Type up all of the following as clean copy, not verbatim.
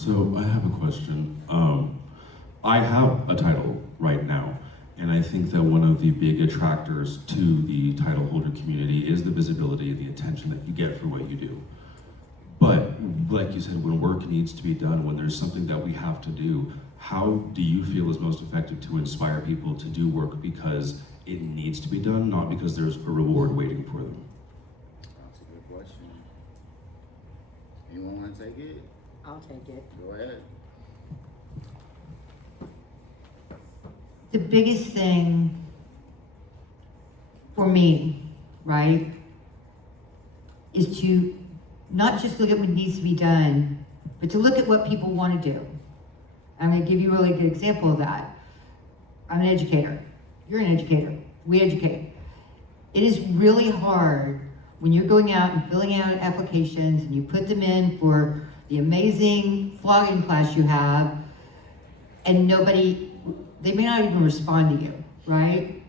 So I have a question. I have a title right now, and I think that one of the big attractors to the title holder community is the visibility and the attention that you get for what you do. But like you said, when work needs to be done, when there's something that we have to do, how do you feel is most effective to inspire people to do work because it needs to be done, not because there's a reward waiting for them? That's a good question. Anyone want to take it? I'll take it. Go ahead. The biggest thing for me, right, is to not just look at what needs to be done, but to look at what people want to do. I'm going to give you a really good example of that. I'm an educator. You're an educator. We educate. It is really hard when you're going out and filling out applications and you put them in for the amazing flogging class you have, and they may not even respond to you, right?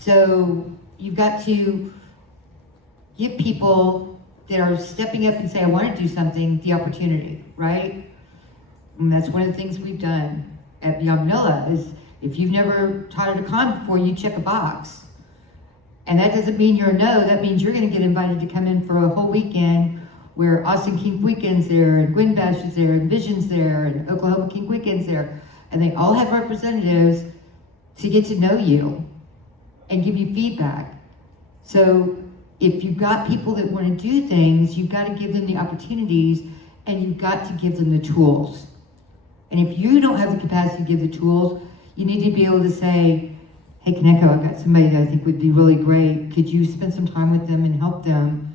So you've got to give people that are stepping up and say, I want to do something, the opportunity, right? And that's one of the things we've done at Beyond Manila is if you've never taught at a con before, you check a box. And that doesn't mean you're a no, that means you're gonna get invited to come in for a whole weekend where Austin Kink Weekend's there, and Gwin Bash is there, and Vision's there, and Oklahoma Kink Weekend's there. And they all have representatives to get to know you and give you feedback. So if you've got people that want to do things, you've got to give them the opportunities and you've got to give them the tools. And if you don't have the capacity to give the tools, you need to be able to say, hey, Kaneko, I've got somebody that I think would be really great. Could you spend some time with them and help them?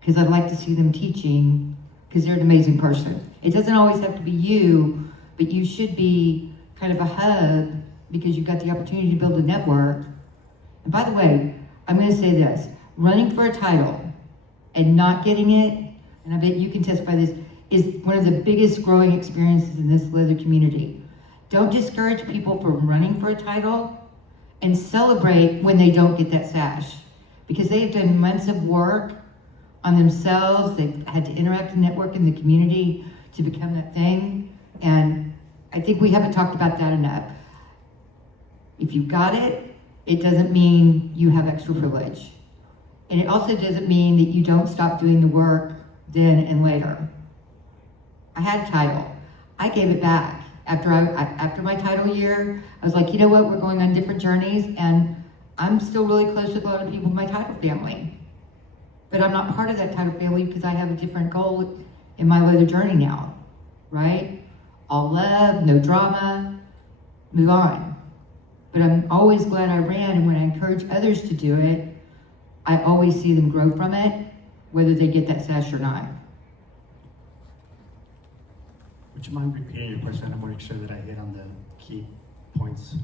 Because I'd like to see them teaching, because they're an amazing person. It doesn't always have to be you, but you should be kind of a hub because you've got the opportunity to build a network. And by the way, I'm going to say this, running for a title and not getting it, and I bet you can testify this, is one of the biggest growing experiences in this leather community. Don't discourage people from running for a title and celebrate when they don't get that sash, because they have done months of work on themselves. They've had to interact and network in the community to become that thing. And I think we haven't talked about that enough. If you got it, it doesn't mean you have extra privilege. And it also doesn't mean that you don't stop doing the work then and later. I had a title. I gave it back. After my title year, I was like, you know what, we're going on different journeys, and I'm still really close with a lot of people in my title family. But I'm not part of that title family because I have a different goal in my leather journey now, right? All love, no drama, move on. But I'm always glad I ran, and when I encourage others to do it, I always see them grow from it, whether they get that sash or not. Would you mind repeating your question? I want to make sure that I hit on the key points.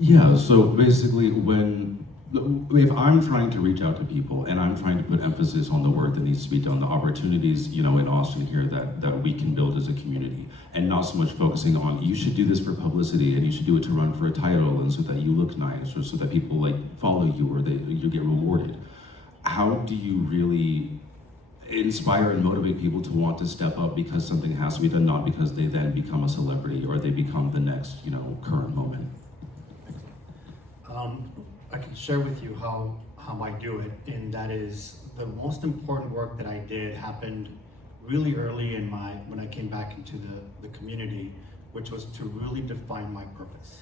Yeah, so basically if I'm trying to reach out to people and I'm trying to put emphasis on the work that needs to be done, the opportunities, in Austin here that we can build as a community, and not so much focusing on, you should do this for publicity and you should do it to run for a title and so that you look nice or so that people follow you or you get rewarded. How do you really inspire and motivate people to want to step up because something has to be done, not because they then become a celebrity or they become the next, current moment? I can share with you how I do it, and that is the most important work that I did happened really early when I came back into the community, which was to really define my purpose.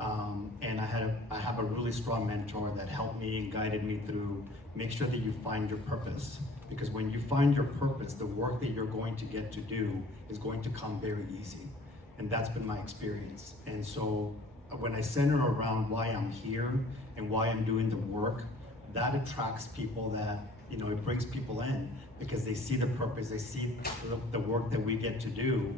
And I have a really strong mentor that helped me and guided me through make sure that you find your purpose, because when you find your purpose, the work that you're going to get to do is going to come very easy. And that's been my experience. And so when I center around why I'm here and why I'm doing the work, that attracts people, that it brings people in because they see the purpose, they see the work that we get to do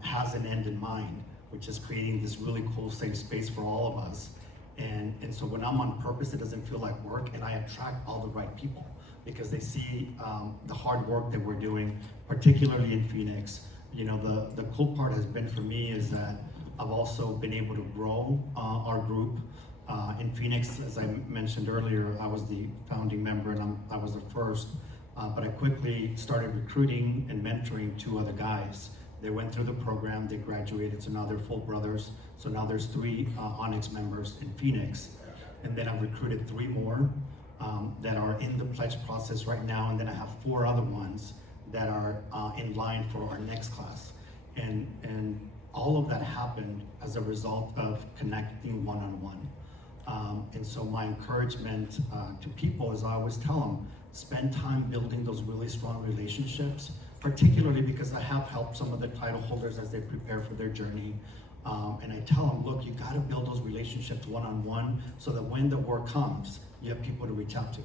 has an end in mind, which is creating this really cool safe space for all of us. And so when I'm on purpose, it doesn't feel like work, and I attract all the right people because they see the hard work that we're doing, particularly in Phoenix. The cool part has been for me is that I've also been able to grow our group. In Phoenix, as I mentioned earlier, I was the founding member and I was the first But I quickly started recruiting and mentoring 2 other guys. They went through the program, they graduated, so now they're full brothers. So now there's 3 Onyx members in Phoenix. And then I've recruited 3 more that are in the pledge process right now, and then I have 4 other ones that are in line for our next class. And all of that happened as a result of connecting one-on-one. And so my encouragement to people is I always tell them, spend time building those really strong relationships, particularly because I have helped some of the title holders as they prepare for their journey. And I tell them, look, you gotta build those relationships one-on-one so that when the work comes, you have people to reach out to.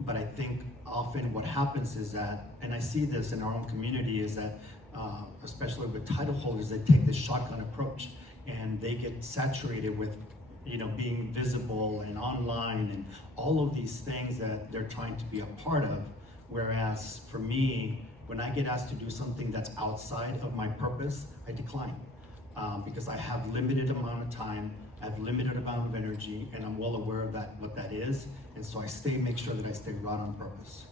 But I think often what happens is that, and I see this in our own community, is that especially with title holders, they take this shotgun approach and they get saturated with being visible and online and all of these things that they're trying to be a part of. Whereas for me, when I get asked to do something that's outside of my purpose, I decline. Because I have limited amount of time, I have limited amount of energy, and I'm well aware of that, what that is. And so I make sure that I stay right on purpose.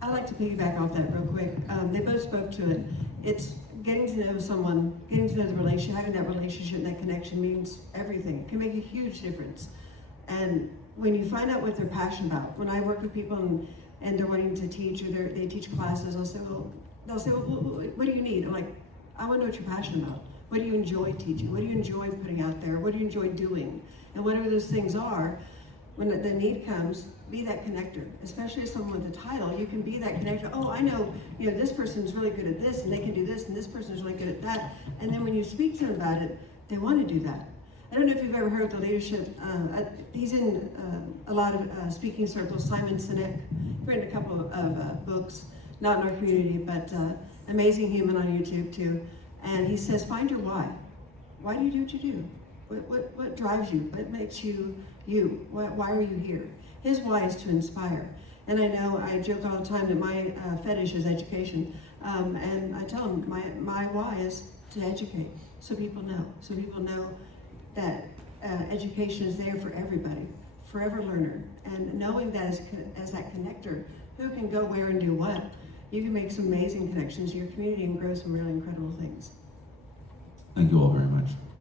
I'd like to piggyback off that real quick. They both spoke to it. It's getting to know someone, getting to know the relationship, having that relationship, that connection means everything. It can make a huge difference. And when you find out what they're passionate about, when I work with people and they're wanting to teach, or they teach classes, they'll say, well, what do you need? I'm like, I want to know what you're passionate about. What do you enjoy teaching? What do you enjoy putting out there? What do you enjoy doing? And whatever those things are, when the need comes, be that connector. Especially as someone with a title, you can be that connector. Oh, I know, this person's really good at this, and they can do this, and this person's really good at that. And then when you speak to them about it, they want to do that. I don't know if you've ever heard the leadership, he's in a lot of speaking circles, Simon Sinek, written a couple of books, not in our community, but Amazing Human on YouTube too. And he says, find your why. Why do you do what you do? What drives you? What makes you you? Why are you here? His why is to inspire. And I know I joke all the time that my fetish is education. And I tell him my why is to educate, so people know. So people know that education is there for everybody, forever learner. And knowing that as that connector, who can go where and do what, you can make some amazing connections in your community and grow some really incredible things. Thank you all very much.